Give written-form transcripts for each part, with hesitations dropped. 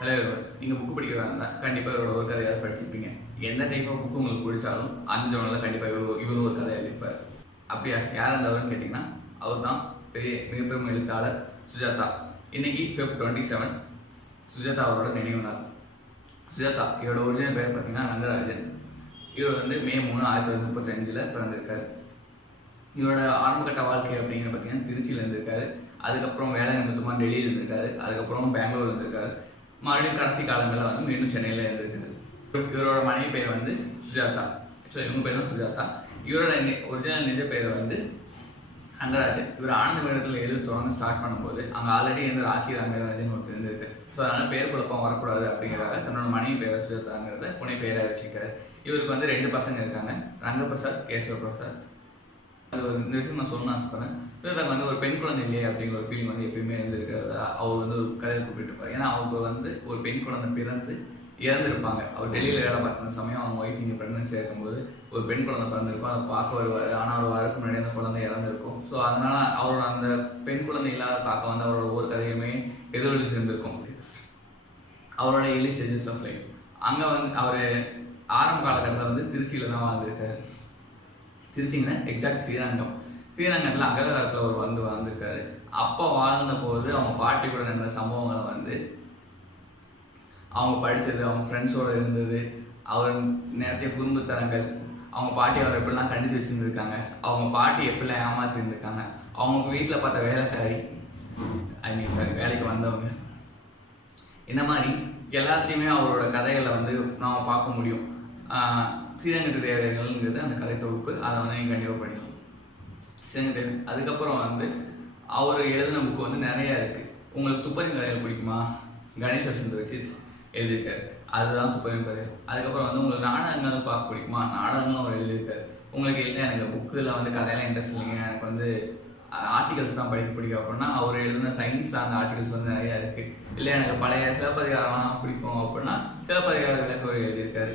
Hello நீங்கள் book படிக்கிறாங்க கண்டிப்பாக இவரோட ஒரு கதையாவது படிச்சிருப்பீங்க. எந்த டைப் ஆஃப் புக்கு உங்களுக்கு பிடிச்சாலும் அந்த ஜோனில் கண்டிப்பாக இவரும் ஒரு கதை எழுதியிருப்பார். அப்படியா யார் இருந்தவர்னு கேட்டிங்கன்னா அவர் தான் மிகப்பெரும் எழுத்தாளர் சுஜாதா. இன்னைக்கு Feb 27 சுஜாதா அவரோட நினைவு நாள். சுஜாதா இவரோட ஒரிஜினல் பேர் பார்த்தீங்கன்னா ரங்கராஜன். இவர் வந்து May 3, 1935 பிறந்திருக்காரு. இவரோட ஆரம்பகட்ட வாழ்க்கை அப்படிங்கிற பார்த்தீங்கன்னா திருச்சியில் இருந்திருக்காரு. அதுக்கப்புறம் வேலை நிமித்தமாக டெல்லியில் இருந்திருக்காரு. அதுக்கப்புறம் பெங்களூர் இருந்திருக்காரு. மறுபடியும் கடைசி காலங்களில் வந்து மீண்டும் சென்னையில் இருந்திருக்காரு. இவரோட மனைவி பேர் வந்து சுஜாதா. ஸோ இவங்க பேர் தான் சுஜாதா. இவரோட ஒரிஜினல் நிஜ பேர் வந்து ரங்கராஜன். இவர் ஆனந்த விகடனத்தில் எழுத தொடர்ந்து ஸ்டார்ட் பண்ணும்போது அங்கே ஆல்ரெடி வந்து ராக்கி ரங்கராஜன் ஒருத்தர் இருந்திருக்கு. ஸோ அதனால் பேர் குழப்பம் வரக்கூடாது அப்படிங்கிறத தன்னோட மனைவி பேரை சுஜாதாங்கிறத புனை பேரை வச்சுக்கிட்டாரு. இவருக்கு வந்து 2 பசங்க இருக்காங்க, ரங்கபிரசாத், கேசவ பிரசாத். இந்த விஷயம் நான் சொல்லணும்னு ஆசைப்படுறேன். சுஜாதாக்கு வந்து ஒரு பெண் குழந்தை இல்லையே அப்படிங்கிற ஒரு ஃபீலிங் வந்து எப்பயுமே இருந்திருக்கிறதா அவர் வந்து ஒரு கதையை கூப்பிட்டுருப்பார். ஏன்னா அவங்க வந்து ஒரு பெண் குழந்தை பிறந்து இறந்துருப்பாங்க. அவர் டெல்லியில் வேலை பார்க்குற சமயம் அவங்க ஒய்ஃப் இங்கே ப்ரெக்னன்சி இருக்கும்போது ஒரு பெண் குழந்தை பிறந்திருக்கும். அதை பார்க்க வருவார். ஆனால் அவர் வரக்கு முன்னாடி அந்த குழந்தை இறந்துருக்கும். ஸோ அதனால அவரோட அந்த பெண் குழந்தை இல்லாத பார்க்க வந்து அவரோட ஒவ்வொரு கதையுமே எதிரொலி சேர்ந்திருக்கும். அவரோட எர்லி ஸ்டேஜஸ் ஆஃப் லைஃப் அங்கே வந்து அவர் ஆரம்ப காலகட்டத்தில் வந்து திருச்சியில் தான் வாழ்ந்திருக்காரு. திருச்சிங்கன்னா எக்ஸாக்ட் ஸ்ரீரங்கத்தில் அகரகாலத்தில் அவர் வந்து வாழ்ந்திருக்காரு. அப்போ வாழ்ந்த போது அவங்க பாட்டி கூட நடந்த சம்பவங்களை வந்து அவங்க படித்தது, அவங்க ஃப்ரெண்ட்ஸோடு இருந்தது, அவர் நிறைய குடும்பத்தரங்கள், அவங்க பாட்டி அவரை எப்படிலாம் கண்டிச்சு வச்சுருந்துருக்காங்க, அவங்க பாட்டி எப்படிலாம் ஏமாற்றி இருந்திருக்காங்க, அவங்க வீட்டில் பார்த்த வேலைக்காரி வேலைக்கு வந்தவங்க, இந்த மாதிரி எல்லாத்தையுமே அவரோட கதைகளை வந்து நாம் பார்க்க முடியும். ஸ்ரீரங்க தேவதைகள்ங்கிறது அந்த கதை தொகுப்பு. அதை வந்து நீங்கள் கண்டிப்பாக படிக்கலாம். ஸ்ரீரங்க தேவை. அதுக்கப்புறம் வந்து அவர் எழுதின புக்கு வந்து நிறையா இருக்குது. உங்களுக்கு துப்பறியும் கதைகள் பிடிக்குமா? கணேஷ் வசந்த் வச்சு எழுதியிருக்காரு, அதுதான் துப்பறியும் கதைகள். அதுக்கப்புறம் வந்து உங்களுக்கு நாடகங்கள் பார்க்க பிடிக்குமா? நாடகங்களும் அவர் எழுதியிருக்காரு. உங்களுக்கு இல்லை எனக்கு புக்கில் வந்து கதையெல்லாம் இன்ட்ரெஸ்ட் இல்லைங்க, எனக்கு வந்து ஆர்டிகல்ஸ் தான் படிக்க பிடிக்கும் அப்படின்னா அவர் எழுதின சயின்ஸ் அந்த ஆர்டிகல்ஸ் வந்து நிறையா இருக்குது. இல்லை எனக்கு பழைய சிலப்பதிகாரம்லாம் பிடிக்கும் அப்படின்னா சிலப்பதிகார விளக்கு எழுதியிருக்காரு.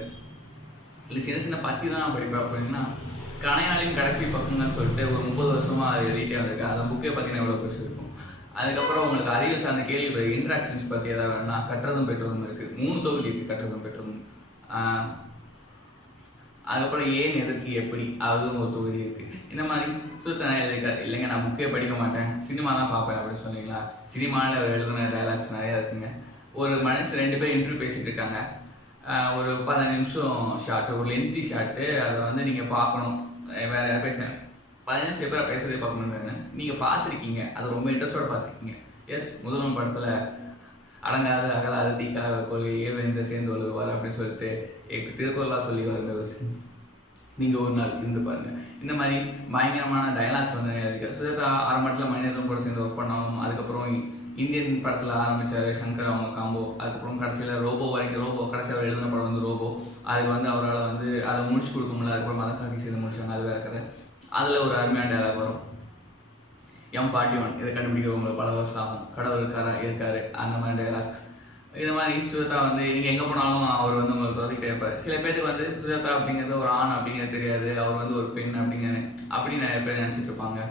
இல்லை சின்ன சின்ன பற்றி தான் நான் படிப்பேன் அப்படின்னா கணையாளின் கடைசி பக்கங்கள்னு சொல்லிட்டு ஒரு 30 வருஷமாக அது எழுதிட்டே வந்திருக்கு. அந்த புக்கே பார்த்தீங்கன்னா எவ்வளோ பெருசு இருக்கும். அதுக்கப்புறம் உங்களுக்கு அறிவியல் சார்ந்த கேள்வி இன்ட்ராக்ஷன்ஸ் பற்றி ஏதாவது வேணும்னா கற்றதும் பெற்றதும் இருக்குது. 3 தொகுதி இருக்குது கற்றதும் பெற்றதும். அதுக்கப்புறம் ஏன் எதற்கு எப்படி அதுவும் ஒரு தொகுதி இருக்குது. இந்த மாதிரி சுத்தனை எழுதியிருக்காரு. இல்லைங்க நான் புக்கே படிக்க மாட்டேன், சினிமா தான் பார்ப்பேன் அப்படின்னு சொன்னீங்களா? சினிமாவில் அவர் எழுதுன டைலாக்ஸ் நிறையா இருக்குங்க. ஒரு மனுஷன் 2 பேர் இன்டர்வியூ பேசிகிட்டு இருக்காங்க. ஒரு 15 நிமிஷம் ஷார்ட்டு, ஒரு லென்த்தி ஷார்ட்டு. அதை வந்து நீங்கள் பார்க்கணும். வேறு யார் பேசுகிறேன் 15 நிமிஷம் எப்போ பேசுறதே பார்க்கணுன்னு நீங்கள் பார்த்துருக்கீங்க, அதை ரொம்ப இன்ட்ரெஸ்டோடு பார்த்துருக்கீங்க. எஸ், முதல்வன் படத்தில் அடங்காது அகலாது தீக்காத கொள்கையே வேந்த சேர்ந்து வருவார் அப்படின்னு சொல்லிட்டு திருக்குறளாக சொல்லி வர நீங்கள் ஒரு நாள் இருந்து பாருங்கள். இந்த மாதிரி பயங்கரமான டைலாக்ஸ் வந்து இருக்குது. சுஜாதா ஆரம்பத்தில் மனிதன் கூட சேர்ந்து ஒர்க் பண்ணாலும் அதுக்கப்புறம் இந்தியன் படத்தில் ஆரம்பித்தார் சங்கர் அவங்க காம்போ. அதுக்கப்புறம் கடைசியில் ரோபோ வரைக்கும் கடைசி அவர் எழுதின படம் வந்து ரோபோ. அதுக்கு வந்து அவரால் வந்து அதை முடிச்சு கொடுக்க முடியல. அதுக்கப்புறம் மதக்காக்கி செய்து முடிச்சாங்க, அது வேறு கதை. அதில் ஒரு அருமையான டைலாக் வரும், M41 இதை கண்டுபிடிக்க உங்களுக்கு பல வருஷம் ஆகும், கடவுள் இருக்காரு, அந்த மாதிரி டைலாக்ஸ். இந்த மாதிரி சுஜாதா வந்து நீங்கள் எங்கே போனாலும் அவர் வந்து உங்களுக்கு துறக்கிட்டே இருப்பார். சில பேருக்கு வந்து சுஜாதா அப்படிங்கிறது ஒரு ஆண் அப்படிங்கிறது தெரியாது, அவர் வந்து ஒரு பெண் அப்படின்னு நிறைய பேர் நினச்சிட்டு இருப்பாங்க.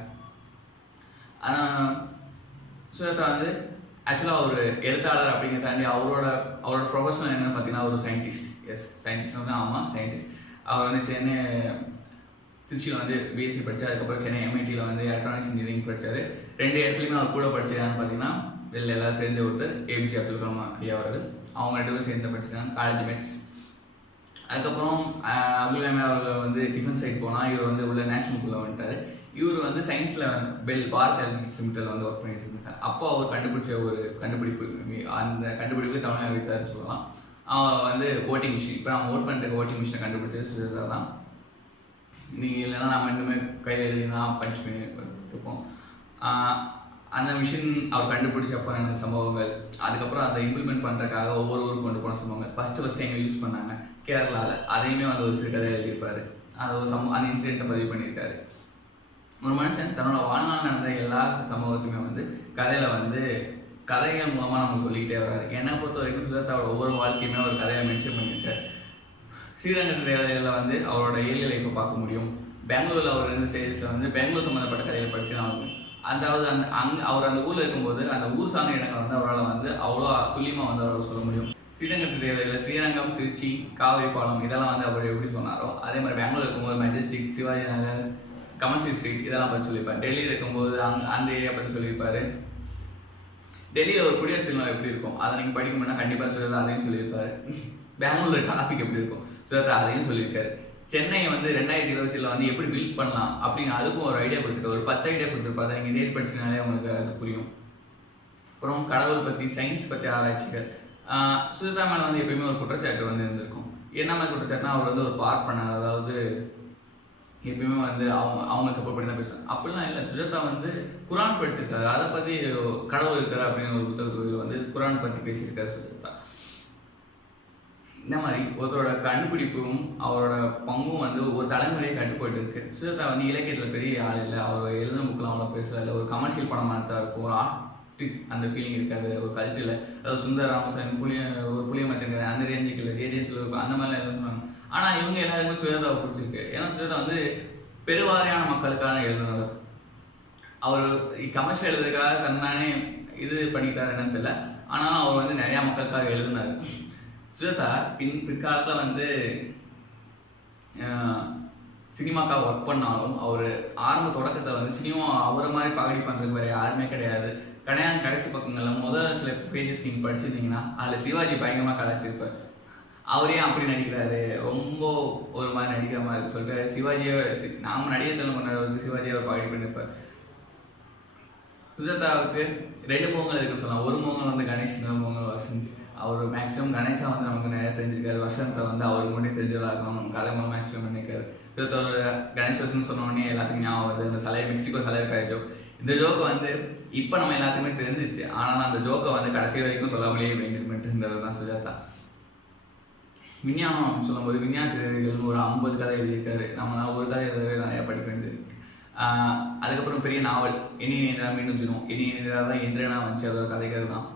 ஆனால் சுஜாதா வந்து ஆக்சுவலாக ஒரு எழுத்தாளர் அப்படிங்கிறத தாண்டி அவரோட ப்ரொஃபஷனல் என்னென்னு பார்த்தீங்கன்னா ஒரு சயின்டிஸ்ட். எஸ், சயின்டிஸ்ட் வந்து ஆமாம் சயின்டிஸ்ட். அவர் வந்து திருச்சியில் வந்து பிஎஸ்சி படித்தார். அதுக்கப்புறம் சென்னை MITயில் வந்து எலக்ட்ரானிக்ஸ் இன்ஜினியரிங் படித்தார். 2 இடத்துலையுமே அவர் கூட படித்ததான்னு பார்த்தீங்கன்னா வெளில எல்லாரும் தெரிஞ்ச ஒருத்தர் APJ அப்துல் கலாம் ஐயா அவர்கள். அவங்க 2 பேரும் சேர்ந்து படிச்சிருக்காங்க, காலேஜ் மேட்ஸ். அதுக்கப்புறம் அப்துல் கலாம் அவர்கள் வந்து டிஃபென்ஸ் சைட் போனால் இவர் வந்து உள்ள நேஷனலுக்குள்ளே வந்துட்டார். இவர் வந்து சயின்ஸில் பாரத் எலக்ட்ரிக் லிமிட்டில் வந்து ஒர்க் பண்ணிட்டு இருந்தார். அப்போ அவர் கண்டுபிடிச்ச ஒரு கண்டுபிடிப்பு, அந்த கண்டுபிடிப்பு தமிழக வைத்தார்னு சொல்லலாம். அவர் வந்து ஓட்டிங் மிஷின். இப்போ நம்ம ஓட் பண்ணுறதுக்கு ஓட்டிங் மிஷினை கண்டுபிடிச்சது சுஜாதா தான். நீங்கள் இல்லைன்னா நம்ம இன்னுமே கையில் எழுதி தான் பஞ்ச் பண்ணி இருப்போம். அந்த மிஷின் அவர் கண்டுபிடிச்சப்போ நடந்த சம்பவங்கள், அதுக்கப்புறம் அதை இம்ப்ளிமெண்ட் பண்ணுறதுக்காக ஒவ்வொரு ஊருக்கு கொண்டு போன சம்பவங்கள், ஃபஸ்ட்டு எங்கே யூஸ் பண்ணாங்க கேரளாவில், அதையுமே வந்து ஒரு சிறு கதை எழுதியிருப்பார். அது ஒரு அந்த இன்சிடெண்ட்டை பதிவு பண்ணியிருக்காரு. ஒரு மனுஷன் தன்னோட வாழ்நாள் நடந்த எல்லா சம்பவத்தையுமே வந்து கதையில் வந்து கதைகள் மூலமாக நம்ம சொல்லிக்கிட்டே வர்றாரு. என்னை பொறுத்த வரைக்கும் சுஜாதாவோட ஒவ்வொரு வாழ்க்கையுமே ஒரு கதையை மென்ஷன் பண்ணியிருக்காரு. ஸ்ரீரங்க தேவதைகளில் வந்து அவரோட ஏர்லி லைஃப்பை பார்க்க முடியும். பெங்களூரில் அவர் இருந்த ஸ்டேஜஸில் வந்து பெங்களூர் சம்மந்தப்பட்ட கதைகளை படித்து நான் அதாவது அவர் அந்த ஊரில் இருக்கும்போது அந்த ஊர் சார்ந்த இடங்களை வந்து அவரால் வந்து அவ்வளோ துல்லியமாக வந்து அவரால் சொல்ல முடியும். ஸ்ரீரங்கத்துக்கு தேவையில்லை, ஸ்ரீரங்கம், திருச்சி, காவிரி பாலம் இதெல்லாம் வந்து அவர் எப்படி சொன்னாரோ அதே மாதிரி பெங்களூர் இருக்கும்போது Majestic, Shivaji Nagar, commercial street இதெல்லாம் பற்றி சொல்லியிருப்பார். டெல்லியில் இருக்கும்போது அந்த ஏரியா பற்றி சொல்லியிருப்பார். டெல்லியில் ஒரு குடியரசு தினம் எப்படி இருக்கும் அதை நீங்கள் படிக்கணும்னா கண்டிப்பாக சுஜாதா அதையும் சொல்லியிருப்பாரு. பெங்களூரில் டிராஃபிக் எப்படி இருக்கும் சுஜாதா அதையும் சொல்லியிருக்காரு. சென்னையை வந்து 2027 வந்து எப்படி பில்ட் பண்ணலாம் அப்படின்னு அதுக்கும் ஒரு ஐடியா கொடுத்துருக்காரு. ஒரு 10 ஐடியா கொடுத்துருப்பாரு. அதை நீங்கள் டேட் படிச்சனாலே உங்களுக்கு அது புரியும். அப்புறம் கடவுள் பற்றி, சயின்ஸ் பற்றி ஆராய்ச்சிகள். சுஜாதா மேலே வந்து எப்பயுமே ஒரு குற்றச்சாட்டு வந்து இருந்திருக்கும். என்ன மாதிரி குற்றச்சாட்டுனா அவர் வந்து ஒரு பார்ப்பனர், அதாவது எப்பயுமே வந்து அவங்க சப்போர்ட் பண்ணி தான் பேசுறாங்க. அப்படிலாம் இல்லை. சுஜாதா வந்து குரான் படிச்சிருக்காரு. அதை பற்றி கடவுள் இருக்காரு அப்படின்னு ஒரு புத்தகத்தில் வந்து குரான் பற்றி பேசியிருக்காரு சுஜாதா. இந்த மாதிரி ஒருத்தரோட கண்டுபிடிப்பும் அவரோட பங்கும் வந்து ஒரு தலைமுறையை கட்டுப்பட்டு இருக்கு. சுஜாதா வந்து இலக்கியத்தில் பெரிய ஆள் இல்லை. அவர் எழுதின புக்கெலாம் அவ்வளோ பேசல. இல்லை ஒரு கமர்ஷியல் படமாக தான் இருக்கும். ஒரு ஆர்ட் அந்த ஃபீலிங் இருக்காது. ஒரு கல்ட்டில் அதாவது சுந்தர ராமசாமி ஒரு புளிய மாற்றிருக்காரு அந்த ரேஞ்சுக்கு இல்லை, ரேடியன்ஸில் இருக்கும் அந்த மாதிரிலாம் எதுவும் சொன்னாங்க. ஆனால் இவங்க எல்லாருக்குமே சுஜாதாவை பிடிச்சிருக்கு. ஏன்னா சுஜாதா வந்து பெருவாரியான மக்களுக்கான எழுதுனவர். அவர் கமர்ஷியல் எழுதுறதுக்காக தன்னானே இது பண்ணிட்டார் என்னன்னு தெரியல. ஆனாலும் அவர் வந்து நிறையா மக்களுக்காக எழுதினார். சுஜாதா பிற்காலத்தில் வந்து சினிமாக்காக ஒர்க் பண்ணாலும் அவர் ஆரம்ப தொடக்கத்தை வந்து சினிமா அவரை மாதிரி பகடி பண்ணுறதுக்கு வேறு யாருமே கிடையாது. கடைசி பக்கங்களில் முதல் சில பேஜஸ் நீங்கள் படிச்சிருந்தீங்கன்னா அதில் சிவாஜி பயங்கரமாக கலாச்சிருப்பார். அவரே அப்படி நடிக்கிறாரு, ரொம்ப ஒரு மாதிரி நடிக்கிற மாதிரி இருக்கு சொல்லிட்டு சிவாஜியை நாம நடிகர் தினம் கொண்டாட வந்து சிவாஜியை அவர் பகடி பண்ணியிருப்பார். சுஜாதாவுக்கு 2 முகங்கள் இருக்குன்னு சொல்லலாம். ஒரு முகங்கள் வந்து கணேஷ், இன்னொரு முகங்கள் வசந்த். அவர் மேக்ஸிமம் கணேஷா வந்து நமக்கு நிறைய தெரிஞ்சிருக்காரு. வசந்தை வந்து அவருக்கு மட்டும் தெரிஞ்சதாக இருக்கணும், நம்ம கதை மூலம் மேக்ஸிமம் பண்ணியிருக்காரு. சுஜாதாவோட கணேஷ் வசந்த் சொன்னோடனே எல்லாத்துக்கும் ஞாபகம் வருது அந்த மெக்சிகோ சலைவக்கார ஜோக். இந்த ஜோக்கை வந்து இப்போ நம்ம எல்லாத்துக்குமே தெரிஞ்சிச்சு. ஆனால் அந்த ஜோக்கை வந்து கடைசி வரைக்கும் சொல்லாமலேயே மெயின்டைன் பண்ணிட்டு இருந்தது தான் சுஜாதா. விஞ்ஞானம் சொல்லும்போது விஞ்ஞானிகள் ஒரு 50 கதை எழுதியிருக்காரு. நம்மளால ஒரு கதை எழுதவே நிறையா படிக்க வேண்டியது. அதுக்கப்புறம் பெரிய நாவல் இனி மீண்டும் சொன்னோம். இனி தான் எந்திரனா வந்துச்சு, அதோட கதைகள் தான்.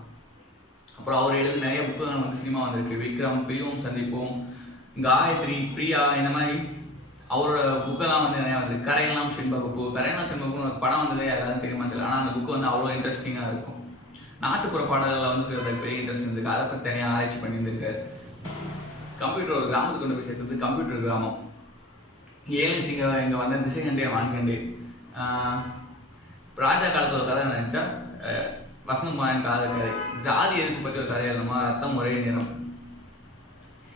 அப்புறம் அவர் எழுதி நிறைய புக்குகள் வந்து சினிமா வந்திருக்கு. விக்ரம், பிரியோம் சந்திப்போம், காயத்ரி, பிரியா இந்த மாதிரி அவரோட புக்கெல்லாம் வந்து நிறையா வந்து கரையெல்லாம் செண்பகப்பூ. கரையெல்லாம் செண்பகப்பூ படம் வந்ததே எல்லாரும் தெரியுமா தெரியல. ஆனால் அந்த புக்கு வந்து அவ்வளோ இன்ட்ரெஸ்டிங்காக இருக்கும். நாட்டுப்புற பாடல்களில் வந்து பெரிய இன்ட்ரெஸ்ட் இருந்திருக்கு. அதை பற்றி தனியாக ஆராய்ச்சி பண்ணியிருந்திருக்காரு. கம்ப்யூட்டர் ஒரு கிராமத்துக்கு கொண்டு போய் சேர்த்தது கம்ப்யூட்டர் கிராமம். ஏழு சிங்க இங்கே வந்து திசைகண்டே வான்கண்டே. ராஜா காலத்தில் ஒரு கதை நினச்சா வசந்தகுமாரின் காதல் கதை. ஜாதி எதிர்ப்பு பற்றி ஒரு கதை எழுதுமா, ரத்தம் ஒரே நிறம்.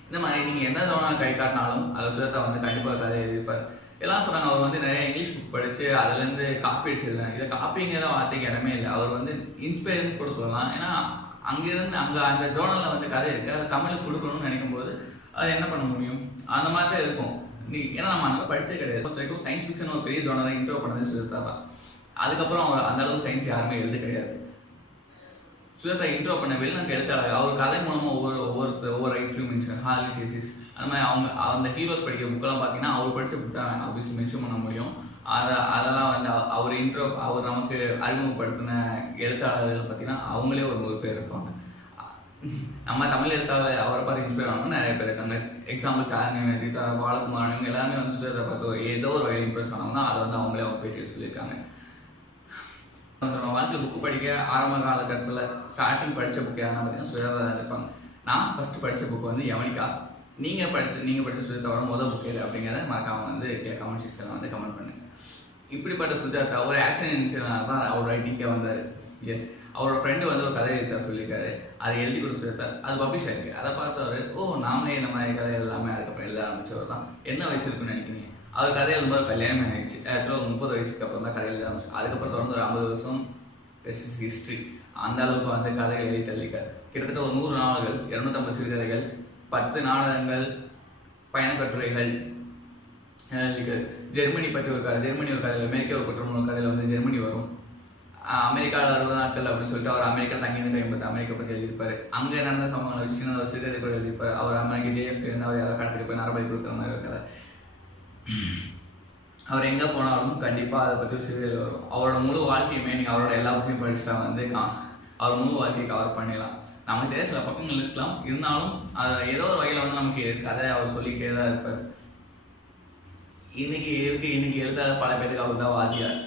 இந்த மாதிரி நீங்கள் எந்த ஜோனால் கை காட்டினாலும் அதில் சுஜாதா வந்து கண்டிப்பாக கதை எழுதியிருப்பார். எல்லாம் சொன்னாங்க அவர் வந்து நிறைய இங்கிலீஷ் புக் படித்து அதுலேருந்து காப்பி அடிச்சிருந்தாங்க. இதை காப்பிங்கிற வார்த்தைக்கு இடமே இல்லை. அவர் வந்து இன்ஸ்பைர்னு கூட சொல்லலாம். ஏன்னா அங்கேருந்து அந்த ஜோனலில் வந்து கதை இருக்குது, அதை தமிழுக்கு கொடுக்கணும்னு நினைக்கும் போது அது என்ன பண்ண முடியும், அந்த மாதிரி தான் இருக்கும். ஏன்னா நம்ம அந்த படித்தே கிடையாது. வரைக்கும் சயின்ஸ் ஃபிக்ஷன் ஒரு பெரிய ஜோனலை இன்ட்ரோ பண்ணது சுஜாதா தான். அதுக்கப்புறம் அவர் அந்த அளவுக்கு சயின்ஸ் யாருமே எழுத கிடையாது. சுஜாதா இன்ட்ரோ பண்ண வெளிநாட்டு எழுத்தாளர் அவர் கதை மூலமாக ஒவ்வொரு ரைட்டரும் மென்ஷன் ஹார்லி சேசிஸ் அந்த மாதிரி அவங்க அந்த ஹீரோஸ் படிக்கிற புக்கெல்லாம் பார்த்தீங்கன்னா அவர் படித்த புக் தான் ஆப்வியஸ்லி மென்ஷன் பண்ண முடியும். அதெல்லாம் வந்து அவர் நமக்கு அறிமுகப்படுத்தின எழுத்தாளர்கள் பார்த்தீங்கன்னா அவங்களே ஒரு 100 பேர் இருப்பாங்க. நம்ம தமிழ் எழுத்தாளர் அவரை பார்த்து இன்ஸ்பயர் ஆனவங்க நிறைய பேர் இருக்காங்க. எக்ஸாம்பிள் சாரணி, தீதா, பாலகுமார் இவங்க எல்லாமே வந்து சுஜாதா பார்த்து ஏதோ ஒரு வகையில் இம்ப்ரெஸ் ஆனவங்க. அதை வந்து அவங்களே அவங்க பேட்டி சொல்லியிருக்காங்க. நம்ம வாழ்க்கையில் புக்கு படிக்க ஆரம்ப காலகட்டத்தில் ஸ்டார்டிங் படித்த புக்கு யாருன்னா பார்த்தீங்கன்னா சுஜாதா தான் இருப்பாங்க. நான் ஃபஸ்ட்டு படித்த புக்கு வந்து யவனிகா. நீங்கள் படித்த சுஜாதாவோட முதல் புக்கு எது அப்படிங்கிறத மறக்காமல் வந்து கமெண்ட் செக்ஷனில் வந்து கமெண்ட் பண்ணுங்க. இப்படிப்பட்ட சுஜாதா ஒரு ஆக்ஷன் இன்சிடென்ட் தான் அவர் ரைட்டிங்கே வந்தார். எஸ், அவரோட ஃப்ரெண்டு வந்து ஒரு கதை எழுத்தார் சொல்லியிருக்காரு. அதை எழுதி கொடுத்து சுஜாதா அது பப்ளிஷ் ஆயிருக்கு. அதை பார்த்தவர் நாமளே இந்த மாதிரி கதை எல்லாமே அதுக்கப்புறம் எழுத ஆரம்பிச்சவர் தான். என்ன வயசு இருக்குன்னு நினைக்கிறீங்க? அவர் கதை எழுதும்போது கல்யாணம் ஆகிடுச்சு. ஆக்சுவலாக ஒரு 30 வயசுக்கு அப்புறம் தான் கதை எழுத ஆரம்பிச்சு. அதுக்கப்புறம் தொடர்ந்து ஒரு 50 வருஷம் ஹிஸ்ட்ரி அந்த அளவுக்கு வந்து கதைகள் எழுதி தள்ளிக்கார். கிட்டத்தட்ட ஒரு 100 நாவல்கள், 250 சிறுகதைகள், 10 நாடகங்கள், பயணக்கட்டுரைகள் எழுதிக்கார். ஜெர்மனி பற்றி ஒரு கதை, ஜெர்மனி ஒரு கதையில், அமெரிக்கா ஒரு குற்றமுள்ள கதையில் வந்து ஜெர்மனி வரும். அமெரிக்காவில் 60 நாட்கள் அப்படின்னு சொல்லிட்டு அவர் அமெரிக்கா தங்கியிருந்து கைப்பற்றி அமெரிக்கா பற்றி எழுதியிருப்பார். அங்கே நடந்த சம்பவங்களை வச்சு சின்ன ஒரு சிறுகதை கூட எழுதியிருப்பார். அவர் அமெரிக்கா JFK இருந்து அவர் யாராவது கடத்திட்டு போய் நரபலி கொடுக்குற மாதிரி ஒரு கதை. அவர் எங்கே போனாலும் கண்டிப்பாக அதை பற்றி சிறுகதை வரும். அவரோட முழு வாழ்க்கையுமே நீங்கள் அவரோட எல்லா புக்கையும் படிச்சுட்டா வந்து அவர் முழு வாழ்க்கையை கவர் பண்ணிடலாம். நமக்கு தெரிய சில பக்கங்கள் இருக்கலாம், இருந்தாலும் அது ஏதோ ஒரு வகையில் வந்து நமக்கு கதை அவர் சொல்லிக்கிட்டே தான் இருப்பார். இன்னைக்கு எழுத்தாளர் பல பேருக்கு அவர் தான் வாத்தியார்.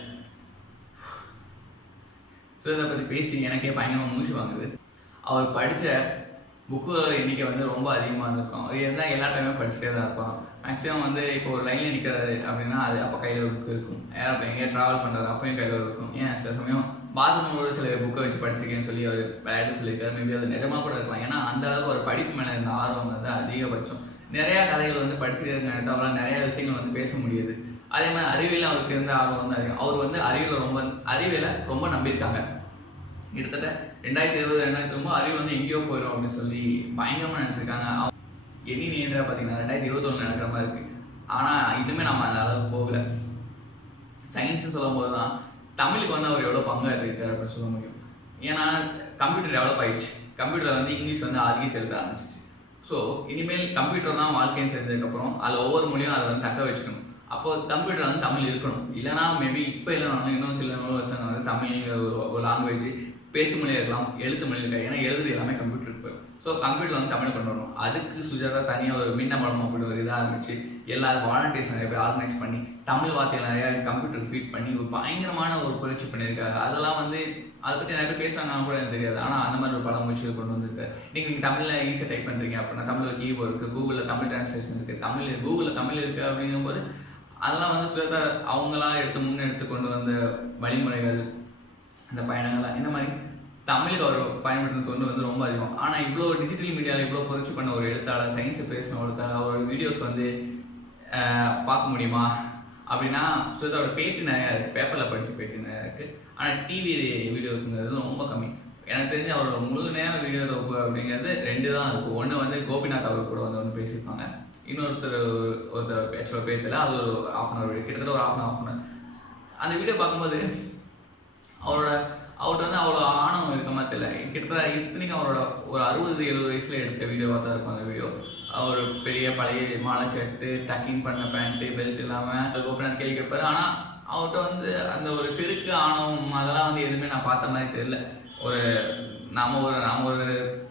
சுஜாதா பற்றி பேசி எனக்கே பயங்கரமாக மூச்சு வாங்குது. அவர் படித்த புக்குகளோட எண்ணிக்கை வந்து ரொம்ப அதிகமாக இருந்திருக்கும். அது இருந்தால் எல்லா டைமே படிச்சுட்டே தான் இருப்பான். மேக்ஸிமம் வந்து இப்போ ஒரு லைனில் நிற்கிறாரு அப்படின்னா அது அப்போ கையில் ஒரு புக்கு இருக்கும். ஏன்னா எங்கேயா ட்ராவல் பண்ணுறாரு அப்பயும் கையில் ஒரு இருக்கும். ஏன் சில சமயம் பாத்ரூமோட சில புக்கை வச்சு படிச்சிருக்கேன்னு சொல்லி அவர் விளையாட்டு சொல்லியிருக்காரு. மேபி அது நிஜமாக கூட இருக்கலாம். ஏன்னா அந்த அளவுக்கு ஒரு படிப்பு மேலே இருந்த ஆர்வம் வந்து அதிகபட்சம். நிறையா கதைகள் வந்து படிச்சுட்டே இருக்க அவரால் நிறையா விஷயங்கள் வந்து பேச முடியுது. அதே மாதிரி அறிவியல் அவருக்கு இருந்த ஆர்வம் வந்து அதிகம். அவர் வந்து அறிவியலை ரொம்ப நம்பியிருக்காங்க. கிட்டத்தட்ட 2020 2009 அறிவு வந்து எங்கேயோ போயிடும் அப்படின்னு சொல்லி பயங்கரமாக நினச்சிருக்காங்க. எண்ணி நீண்டா பார்த்தீங்கன்னா 2021 நடக்கிற மாதிரி இருக்குது. ஆனால் இதுவுமே நம்ம அந்த அளவுக்கு போகலை. சயின்ஸ்னு சொல்லும் போது தான் தமிழுக்கு வந்து அவர் எவ்வளோ பங்காற்றிருக்காரு அப்படின்னு சொல்ல முடியும். ஏன்னா கம்ப்யூட்டர் டெவலப் ஆயிடுச்சு. கம்ப்யூட்டரில் வந்து இங்கிலீஷ் வந்து அதிகம் செலுத்த ஆரம்பிச்சிச்சு. ஸோ இனிமேல் கம்ப்யூட்டர் தான் வாழ்க்கைன்னு தெரிஞ்சதுக்கப்புறம் அதில் ஒவ்வொரு மொழியும் அதை வந்து தக்க வச்சுக்கணும். அப்போது கம்ப்யூட்டர் வந்து தமிழ் இருக்கணும். இல்லைனா மேபி இப்போ இல்லைனாலும் இன்னும் சில 100 வருஷங்கள் வந்து தமிழ் ஒரு லாங்குவேஜ் பேச்சு மொழியாக இருக்கலாம், எழுத்து மொழியில் இருக்காது. ஏன்னா எழுதுறது எல்லாமே கம்ப்யூட்டருக்கு போயிடும். ஸோ கம்ப்யூட்டர் வந்து தமிழ் கொண்டு வரணும். அதுக்கு சுஜாதா தனியாக ஒரு மின்னம்பலம் அப்படி ஒரு இதாக ஆரம்பிச்சு எல்லாரும் வாலண்டியர்ஸ் நிறைய பேர் ஆர்கனைஸ் பண்ணி தமிழ் வார்த்தைகள் நிறையா கம்ப்யூட்டருக்கு ஃபீட் பண்ணி ஒரு பயங்கரமான ஒரு புரட்சி பண்ணியிருக்காங்க. அதெல்லாம் வந்து அதை பற்றி நிறைய பேர் பேசுகிறாங்க கூட எனக்கு தெரியாது. ஆனால் அந்த மாதிரி ஒரு பல முயற்சிகள் கொண்டு வந்திருக்காரு. நீங்கள் தமிழில் ஈஸியாக டைப் பண்ணுறீங்க அப்படின்னா தமிழில் கீபோர்டு இருக்குது, கூகுளில் தமிழ் டிரான்ஸ்லேஷன் இருக்குது, கூகுளில் தமிழ் இருக்குது அப்படிங்கும்போது அதெல்லாம் வந்து சுஜாதா அவங்களாம் முன்னெடுத்து கொண்டு வந்த வழிமுறைகள், அந்த பயணங்கள்லாம் இந்த மாதிரி தமிழுக்கு அவர் பயன்படுத்தி கொண்டு வந்து ரொம்ப அதிகம். ஆனால் இவ்வளோ டிஜிட்டல் மீடியாவில் இவ்வளோ புரட்சி பண்ண ஒரு எழுத்தாளர், சயின்ஸை பேசின ஒருத்தர், அவரோட வீடியோஸ் வந்து பார்க்க முடியுமா அப்படின்னா சுஜாதாவோட பேட்டி நிறையா இருக்குது. பேப்பரில் படித்த பேட்டி நிறையா இருக்குது. ஆனால் டிவி வீடியோஸுங்கிறது ரொம்ப கம்மி. எனக்கு தெரிஞ்சு அவரோட முழு நேரம் வீடியோ தொகுப்பு அப்படிங்கிறது 2 தான் இருக்கும். ஒன்று வந்து கோபிநாத் அவர் கூட வந்து ஒன்று பேசியிருப்பாங்க. ஒருத்தர் ஆக்சுவலாக பேசல. அது ஒரு 1/2 hour வீடியோ, கிட்டத்தட்ட ஒரு 1/2 hour. அந்த வீடியோ பார்க்கும்போது அவர்கிட்ட வந்து அவ்வளோ ஆணவம் இருக்க மாதிரி தெரியல. கிட்டத்தட்ட இத்தனைக்கும் அவரோட ஒரு 60-70 வயசுல எடுத்த வீடியோவாக தான் இருக்கும் அந்த வீடியோ. அவர் பெரிய பழைய மாலை ஷர்ட்டு, டக்கிங் பண்ண பேண்ட்டு, பெல்ட் இல்லாமல் கோபிநாத் கேள்வி கேட்பாரு. ஆனால் அவர்கிட்ட வந்து அந்த ஒரு செருக்கு ஆணவம் அதெல்லாம் வந்து எதுவுமே நான் பார்த்த மாதிரி தெரியல. நாம ஒரு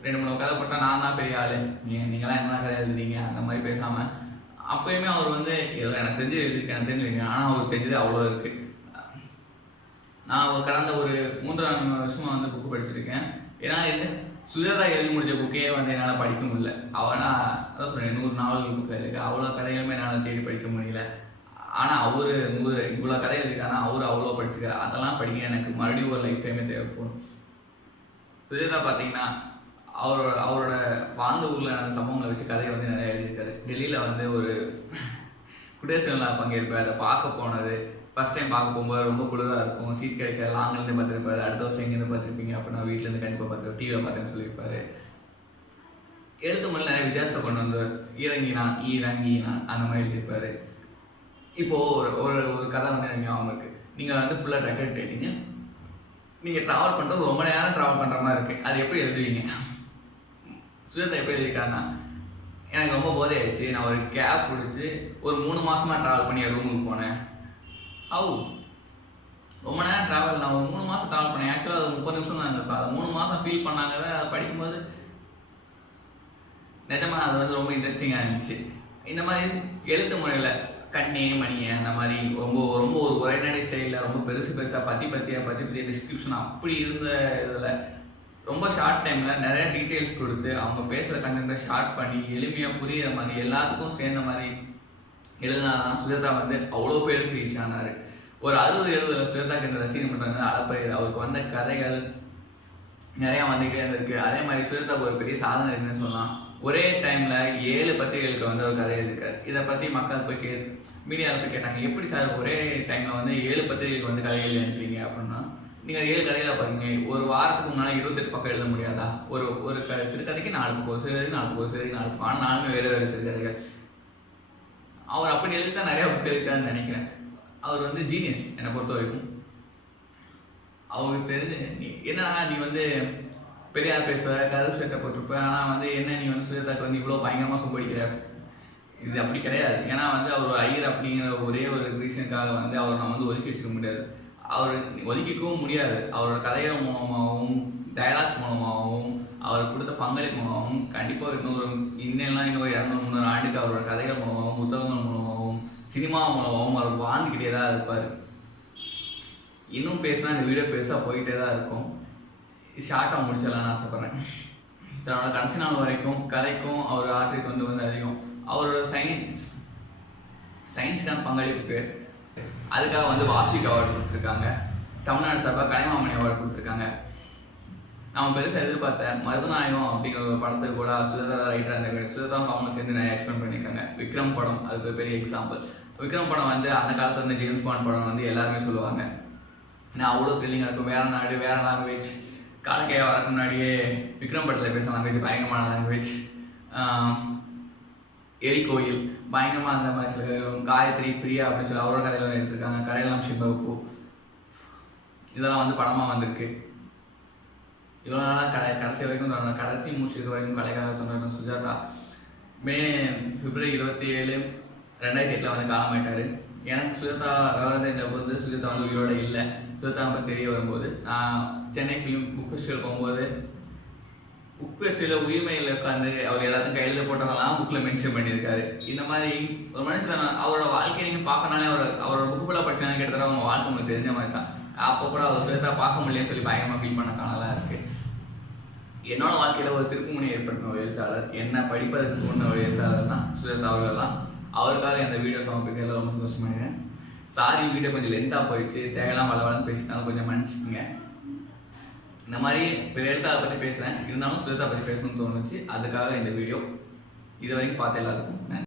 2-3 கதை போட்டால் நான் தான் பெரிய ஆள், நீங்களாம் என்ன கதை எழுதுறீங்க அந்த மாதிரி பேசாமல் அப்பயுமே அவர் வந்து ஏதோ எனக்கு தெரிஞ்சு எழுதிருக்கேன், எனக்கு தெரிஞ்சுருக்கேன். ஆனால் அவர் தெரிஞ்சது அவ்வளோ இருக்குது. நான் கடந்த ஒரு 3-4 வருஷமாக வந்து புக்கு படிச்சிருக்கேன். ஏன்னா சுஜாதா எழுதி முடிச்ச புக்கையே வந்து என்னால் படிக்க முடியல. அதான் சொல்கிறேன், 100 நாவல்கள் புக்கு எழுதிருக்கு. அவ்வளோ கதைகளுமே என்னால் தேடி படிக்க முடியல. ஆனால் அவர் இவ்வளோ கதை எழுதிருக்காருன்னா அவர் அவ்வளோ படிச்சிருக்காரு. அதெல்லாம் படிக்க எனக்கு மறுபடியும் ஒரு லைஃப் டைமே தேவைப்படும். சுஜாதா பார்த்தீங்கன்னா அவரோட வாழ்ந்த ஊரில் நடந்த சம்பவங்களை வச்சு கதையை வந்து நிறையா எழுதியிருக்காரு. டெல்லியில் வந்து ஒரு குடியரசு விழா பங்கேற்பார். அதை பார்க்க போனது, ஃபஸ்ட் டைம் பார்க்க போகும்போது ரொம்ப குளிராக இருக்கும், சீட் கிடைக்காது, லாங்கிலேருந்து பார்த்துருப்பாரு. அடுத்த வருஷம் எங்கேருந்து பார்த்துருப்பீங்க அப்படின்னா வீட்டிலேருந்து கண்டிப்பாக பார்த்துருப்பேன், டிவியில் பார்த்தேன்னு சொல்லியிருப்பாரு. எழுத்து மொழி நிறைய வித்தியாசத்தை கொண்டு வந்தார். ஈரங்கினான் அந்த மாதிரி எழுதியிருப்பாரு. இப்போது ஒரு கதை வந்து எனக்கு ஞாபகம் இருக்குது. நீங்கள் வந்து ஃபுல்லாக ரெக்கார்ட் கேட்டீங்க, நீங்கள் ட்ராவல் பண்ணுறது ரொம்ப நேரம் ட்ராவல் பண்ணுற மாதிரி இருக்குது. அது எப்படி எழுதுவீங்க? சுஜாதா எப்படி எழுதியிருக்காருன்னா, எனக்கு ரொம்ப போதை ஆயிடுச்சு, நான் ஒரு கேப் பிடிச்சி ஒரு 3 மாதமாக ட்ராவல் பண்ணி என் ரூமுக்கு போனேன். ரொம்ப நேரம் ட்ராவல், நான் ஒரு 3 மாதம் ட்ராவல் பண்ணேன். ஆக்சுவலாக அது 30 நிமிஷம் தான் இருந்திருக்கும். அது 3 மாதம் ஃபீல் பண்ணாங்க. அதை படிக்கும்போது நிஜமாக அது வந்து ரொம்ப இன்ட்ரெஸ்டிங்காக இருந்துச்சு. இந்த மாதிரி எழுத்து முறையில் கண்ணே மணியை அந்த மாதிரி ரொம்ப ரொம்ப ஒரு உரைநடை ஸ்டைலில் ரொம்ப பெருசாக பற்றி டிஸ்கிரிப்ஷன் அப்படி இருந்த இதில் ரொம்ப ஷார்ட் டைமில் நிறைய டீட்டெயில்ஸ் கொடுத்து அவங்க பேசுகிற கண்டென்ட்டை ஷார்ட் பண்ணி எளிமையாக புரிகிற மாதிரி எல்லாத்துக்கும் சேர்ந்த மாதிரி எழுதினாதான் சுஜாதா வந்து அவ்வளோ பேருக்கு ரீச் ஆனார். ஒரு 60-70 சுஜாதாக்கு இந்த ரசிகர் பண்ணுறாங்க அளப்பரியது. அவருக்கு வந்த கதைகள் நிறையா வந்துக்கிட்டே இருந்திருக்கு. அதே மாதிரி சுஜாதாக்கு ஒரு பெரிய சாதனை இருக்குன்னு சொல்லலாம். ஒரே டைமில் 7 பத்திரிகைகளுக்கு வந்து ஒரு கதை எழுதியிருக்காரு. இதை பற்றி மக்கள் போய் மீடியாவில் போய் கேட்டாங்க, எப்படி சார் ஒரே டைமில் வந்து 7 பத்திரிகைகளுக்கு வந்து கதை எழுதி அனுப்புறீங்க அப்படின்னா, நீங்கள் 7 கதையில் பாருங்க, ஒரு வாரத்துக்கு முன்னால் 28 பக்கம் எழுத முடியாதா? ஒரு சிறுகதைக்கு 4 பக்கம், சிறுகதைக்கு 4 பக்கம், சிறுகதைக்கு 4 பக்கம். ஆனால் 4 வேறு சிறுகதைகள். அவர் அப்படி எழுதிதான் நிறையா புக் எழுதிட்டாருன்னு நினைக்கிறேன். அவர் வந்து ஜீனியஸ் என்னை பொறுத்த வரைக்கும். அவருக்கு தெரிஞ்சு நீ வந்து பெரியார் பேசுவ, கருப்பு சட்டை போட்டிருப்ப, ஆனால் வந்து என்ன நீ வந்து சுஜாதாக்கு வந்து இவ்வளோ பயங்கரமாக சொம்படிக்கிற, இது அப்படி கிடையாது. ஏன்னா வந்து அவர் ஐயர் அப்படிங்கிற ஒரே ஒரு ரீசனுக்காக வந்து அவர் நான் வந்து ஒதுக்கி வச்சுக்க முடியாது. அவர் ஒதுக்கிக்கவும் முடியாது. அவரோட கதைகள் மூலமாகவும் டயலாக்ஸ் மூலமாகவும் அவர் கொடுத்த பங்களிப்பு மூலமாகவும் கண்டிப்பாக இன்னும் 200-300 ஆண்டுக்கு அவரோட கதைகள் மூலமாகவும் புத்தகங்கள் மூலமாகவும் சினிமா மூலமாகவும் அவர் வாழ்ந்துக்கிட்டே தான் இருப்பார். இன்னும் பேசினா இந்த வீடியோ பெருசாக போயிட்டே தான் இருக்கும். ஷார்ட்டாக முடிச்சிடலான்னு ஆசைப்பட்றேன். தன்னோட கடைசி நாள் வரைக்கும் கலைக்கும் அவர் ஆற்றிக்கு வந்து அதிகம். அவரோட சயின்ஸுக்கான பங்களிப்புக்கு அதுக்காக வந்து வாஸ்விக் அவார்டு கொடுத்துருக்காங்க. தமிழ்நாடு சார்பாக கலைமாமணி அவார்டு கொடுத்துருக்காங்க. நம்ம பெருசாக எதிர்பார்த்தேன் மருதநாயகம் அப்படிங்கிற ஒரு படத்துக்கு கூட சுஜாதா ரைட்டராக இருந்தாங்க. சுஜாதாவும் அவங்க சேர்ந்து நிறைய எக்ஸ்பிளைன் பண்ணியிருக்காங்க. விக்ரம் படம் அதுக்கு ஒரு பெரிய எக்ஸாம்பிள். விக்ரம் படம் வந்து அந்த காலத்தில் வந்து ஜேம்ஸ் பாண்ட் படம் வந்து எல்லாருமே சொல்லுவாங்க. ஏன்னா அவ்வளோ த்ரில்லிங்காக இருக்கும். வேறு நாடு வேறு லாங்குவேஜ். காலக்கையா வரக்கு முன்னாடியே விக்ரம் படத்தில் பேசுகிற லாங்குவேஜ் பயங்கரமான லாங்குவேஜ். எலி கோயில் பயங்கரமாக அந்த மாதிரி சில காயத்ரி பிரியா அப்படின்னு சொல்லி அவரோட கதையில் எடுத்திருக்காங்க. கரையெல்லாம் சிம்பப்பு இதெல்லாம் வந்து படமாக வந்திருக்கு. இவ்வளோ நாளாக கடைசி வரைக்கும் கடைசி மூச்சு இது வரைக்கும் கலைக்காக சொன்ன சுஜாதா பிப்ரவரி 27, 2008 வந்து காலமாயிட்டார். எனக்கு சுஜாதா விவரம் தெரிஞ்சப்போ வந்து சுஜாதா வந்து உயிரோட இல்லை. சுஜாதா பற்றி தெரிய வரும்போது நான் சென்னை ஃபிலிம் புக் ஃபெஸ்டிவல் போகும்போது புக் ஃபெஸ்டிவலில் உயிர்மையில் உட்காந்து அவர் எல்லாத்தையும் கையில் போட்டதெல்லாம் புக்கில் மென்ஷன் பண்ணியிருக்காரு. இந்த மாதிரி ஒரு மனுஷன் அவரோட வாழ்க்கையை நீங்கள் பார்க்கனாலே அவரோட புக்கு ஃபுல்லாக படிச்சாலே கிட்டத்தட்ட அவங்க வாழ்க்கை உங்களுக்கு தெரிஞ்ச மாதிரி தான். அப்போ கூட அவர் சுஜாதா பார்க்க முடியலன்னு சொல்லி பயங்கரமாக ஃபீல் பண்ண காணலாம் இருக்குது. என்னோட வாழ்க்கையில் ஒரு திருப்புமுனை ஏற்படுத்தின ஒரு எழுத்தாளர், என்ன படிப்பதற்கு தோன்ற ஒரு எழுத்தாளர் தான் சுஜாதா அவர்கள்லாம். அவருக்காக இந்த வீடியோ சமர்ப்பிக்கிறதுல ரொம்ப சந்தோஷமாயிருக்கேன். சாரி வீடியோ கொஞ்சம் லென்த்தாக போயிடுச்சு, தேவையெல்லாம் வளவளன்னு பேசினாலும் கொஞ்சம் மன்னிச்சுக்கோங்க. இந்த மாதிரி பெரிய எழுத்தாளரை பற்றி பேசுகிறேன், இருந்தாலும் சுஜாதா பற்றி பேசணும்னு தோணுச்சு. அதுக்காக இந்த வீடியோ இது வரைக்கும் பார்த்த எல்லாருக்கும் நன்றி.